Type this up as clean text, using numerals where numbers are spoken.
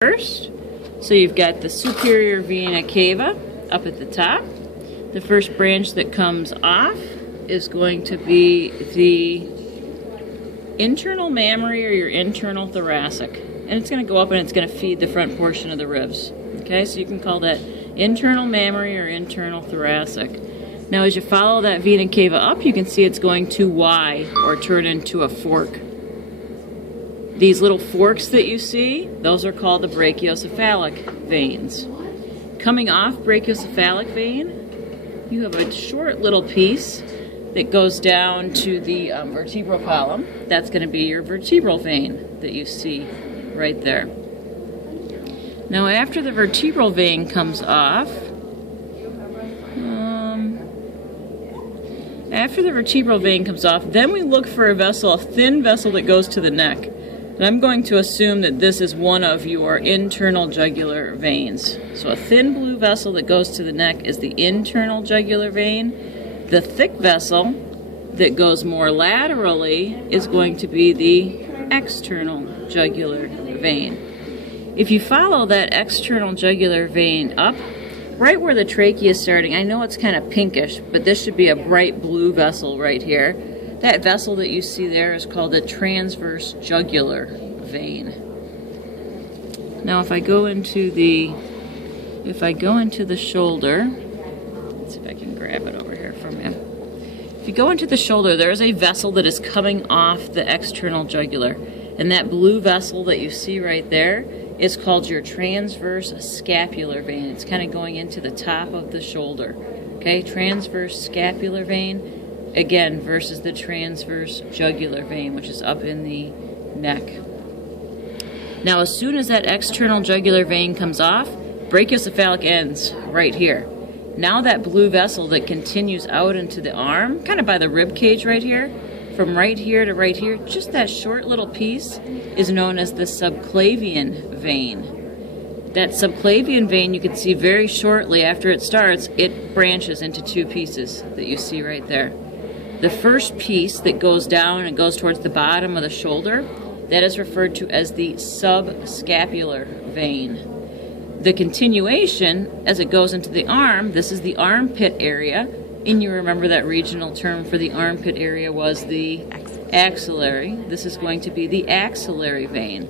first. So you've got the superior vena cava up at the top. The first branch that comes off is going to be the internal mammary or your internal thoracic. And it's going to go up and it's going to feed the front portion of the ribs. Okay, so you can call that internal mammary or internal thoracic. Now as you follow that vena cava up, you can see it's going to Y or turn into a fork. These little forks that you see, those are called the brachiocephalic veins. Coming off brachiocephalic vein, you have a short little piece that goes down to the vertebral column. That's going to be your vertebral vein that you see right there. Now after the vertebral vein comes off, then we look for a vessel, a thin vessel that goes to the neck. And I'm going to assume that this is one of your internal jugular veins. So a thin blue vessel that goes to the neck is the internal jugular vein. The thick vessel that goes more laterally is going to be the external jugular vein. If you follow that external jugular vein up, right where the trachea is starting, I know it's kind of pinkish, but this should be a bright blue vessel right here. That vessel that you see there is called the transverse jugular vein. Now if I go into the shoulder, let's see if I can grab it over here from you. If you go into the shoulder, there is a vessel that is coming off the external jugular. And that blue vessel that you see right there is called your transverse scapular vein. It's kind of going into the top of the shoulder. Okay, transverse scapular vein. Again, versus the transverse jugular vein, which is up in the neck. Now, as soon as that external jugular vein comes off, brachiocephalic ends right here. Now that blue vessel that continues out into the arm, kind of by the rib cage right here, from right here to right here, just that short little piece is known as the subclavian vein. That subclavian vein, you can see very shortly after it starts, it branches into two pieces that you see right there. The first piece that goes down and goes towards the bottom of the shoulder, that is referred to as the subscapular vein. The continuation, as it goes into the arm, this is the armpit area, and you remember that regional term for the armpit area was the axillary. This is going to be the axillary vein.